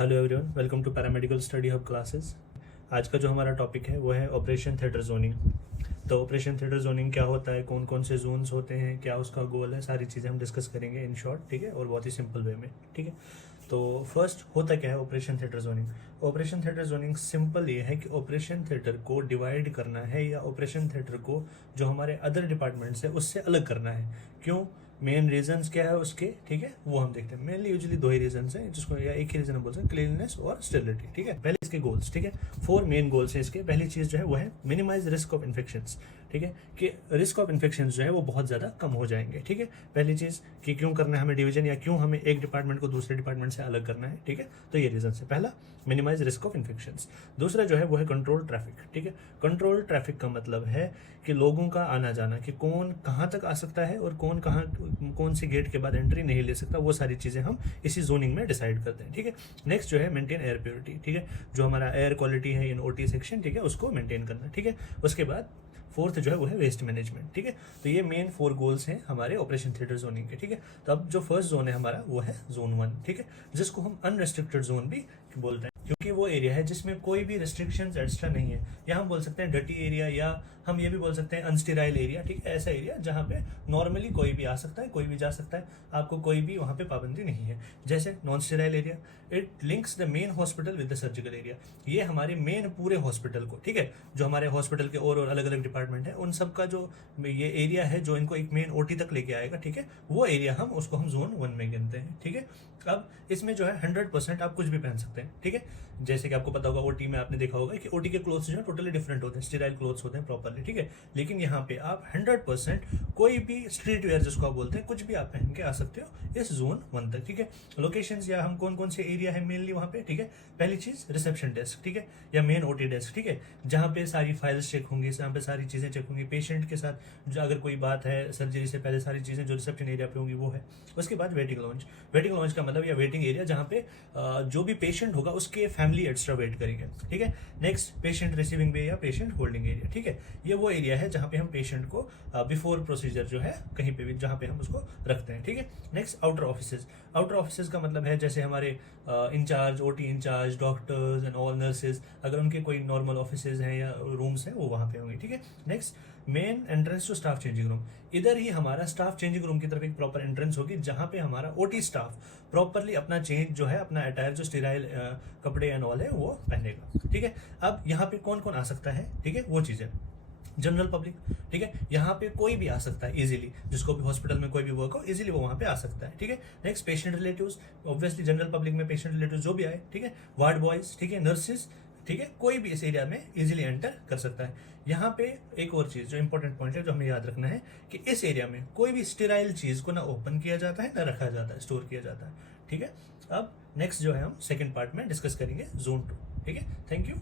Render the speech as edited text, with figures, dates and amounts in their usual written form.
Hello everyone, welcome to paramedical study hub classes. आज का जो हमारा टॉपिक है वो है ऑपरेशन थिएटर जोनिंग। तो ऑपरेशन थिएटर जोनिंग क्या होता है, कौन कौन से जोन्स होते हैं, क्या उसका गोल है, सारी चीज़ें हम डिस्कस करेंगे इन शॉर्ट, ठीक है, और बहुत ही सिंपल वे में, ठीक है। तो फर्स्ट होता क्या है operation theatre zoning. Operation theatre zoning simple ये है कि ऑपरेशन थिएटर को डिवाइड करना है या ऑपरेशन थिएटर को जो हमारे अदर डिपार्टमेंट्स है उससे अलग करना है। क्यों, मेन रीजंस क्या है उसके, ठीक है, वो हम देखते हैं। मेनली यूजुअली दो ही रीजंस हैं जिसको, या एक ही रीजन हम बोल सकते हैं, क्लीननेस और स्टेरिलिटी, ठीक है। पहले इसके गोल्स, ठीक है, 4 मेन गोल्स हैं इसके। पहली चीज जो है वो है मिनिमाइज रिस्क ऑफ इन्फेक्शंस, ठीक है, कि रिस्क ऑफ इन्फेक्शन जो है वो बहुत ज्यादा कम हो जाएंगे, ठीक है। पहली चीज कि क्यों करना है हमें डिवीजन, या क्यों हमें एक डिपार्टमेंट को दूसरे डिपार्टमेंट से अलग करना है, ठीक है। तो ये रीजन है। पहला मिनिमाइज रिस्क ऑफ इन्फेक्शंस। दूसरा जो है वो है कंट्रोल ट्रैफिक, ठीक है। कंट्रोल ट्रैफिक का मतलब है कि लोगों का आना जाना, कि कौन कहाँ तक आ सकता है और कौन कहाँ, कौन से गेट के बाद एंट्री नहीं ले सकता, वो सारी चीज़ें हम इसी जोनिंग में डिसाइड करते हैं, ठीक है। नेक्स्ट जो है मेंटेन एयर प्योरिटी, ठीक है, जो हमारा एयर क्वालिटी है इन ओटी सेक्शन, ठीक है, उसको मेंटेन करना, ठीक है। उसके बाद फोर्थ जो है वो है वेस्ट मैनेजमेंट, ठीक है। तो ये मेन 4 गोल्स हैं हमारे ऑपरेशन थिएटर जोनिंग के, ठीक है। तो अब जो फर्स्ट जोन है हमारा वो है जोन 1, ठीक है, जिसको हम अनरेस्ट्रिक्टेड जोन भी बोलते हैं, क्योंकि वो एरिया है जिसमें कोई भी रेस्ट्रिक्शंस एक्स्ट्रा नहीं है। या हम बोल सकते हैं डर्टी एरिया, या हम ये भी बोल सकते हैं अनस्टेराइल एरिया, ठीक है। ऐसा एरिया जहाँ पे नॉर्मली कोई भी आ सकता है, कोई भी जा सकता है, आपको कोई भी वहाँ पे पाबंदी नहीं है। जैसे non sterile area, it links the main hospital with the surgical area. ये हमारे मेन पूरे हॉस्पिटल को, ठीक है, जो हमारे हॉस्पिटल के और अलग अलग डिपार्टमेंट है उन सब का जो ये एरिया है जो इनको एक मेन ओटी तक लेके आएगा, ठीक है, वो एरिया हम उसको हम जोन 1 में गिनते हैं, ठीक है। अब इसमें जो है 100% आप कुछ भी पहन सकते हैं, ठीक है। जैसे कि आपको पता होगा ओटी में आपने देखा होगा कि ओटी के क्लोथ्स जो है टोटली डिफरेंट होते हैं, स्टेराइल क्लोथ्स होते हैं प्रॉपरली, ठीक है। लेकिन यहाँ पे आप 100% कोई भी स्ट्रीट वेयर जिसको आप बोलते हैं, कुछ भी आप पहन के आ सकते हो इस जोन 1 तक, ठीक है। लोकेशंस या हम कौन कौन से एरिया है मेनली वहाँ पे, ठीक है। पहली चीज रिसेप्शन डेस्क, ठीक है, या मेन ओटी डेस्क, ठीक है, जहाँ पे सारी फाइल्स चेक होंगी, जहाँ पे सारी चीजें चेक होंगी, पेशेंट के साथ जो अगर कोई बात है सर्जरी से पहले सारी चीजें जो रिसेप्शन एरिया पे होंगी वो है। उसके बाद वेटिंग लॉन्च। वेटिंग लॉन्च का मतलब या वेटिंग एरिया जहाँ पे जो भी पेशेंट होगा उसके फैमिली एक्स्ट्रा वेट करेंगे, ठीक है। नेक्स्ट पेशेंट रिसीविंग बे या पेशेंट होल्डिंग एरिया, ठीक है। ये वो एरिया है जहाँ पे हम पेशेंट को बिफोर प्रोसीजर जो है कहीं पे भी जहाँ पे हम उसको रखते हैं, ठीक है। Next outer offices. Outer offices का मतलब है जैसे हमारे in-charge, OT in-charge, doctors and all nurses, अगर उनके कोई नॉर्मल ऑफिसेज हैं या रूम्स हैं वो वहाँ पे होंगे, ठीक है। Next main entrance to staff changing room. इधर ही हमारा स्टाफ चेंजिंग रूम की तरफ एक प्रॉपर एंट्रेंस होगी जहाँ पे हमारा ओटी स्टाफ प्रॉपरली अपना चेंज जो है, अपना अटायर जो स्टेराइल कपड़े एंड ऑल है वो पहनेगा, ठीक है। अब यहाँ पे कौन कौन आ सकता है, ठीक है, वो चीजें जनरल पब्लिक, ठीक है, यहाँ पे कोई भी आ सकता है इजीली, जिसको भी हॉस्पिटल में कोई भी वर्क हो इजीली वो वहाँ पे आ सकता है, ठीक है। Next patient relatives, obviously general public में पेशेंट रिलेटिव्स जो भी आए, ठीक है, वार्ड बॉयज, ठीक है, नर्सेज, ठीक है, कोई भी इस एरिया में इजीली एंटर कर सकता है। यहाँ पे एक और चीज जो इंपॉर्टेंट पॉइंट है जो हमें याद रखना है कि इस एरिया में कोई भी स्टेराइल चीज को ना ओपन किया जाता है ना रखा जाता है, स्टोर किया जाता है, ठीक है। अब नेक्स्ट जो है हम सेकंड पार्ट में डिस्कस करेंगे जोन 2, ठीक है। Thank you.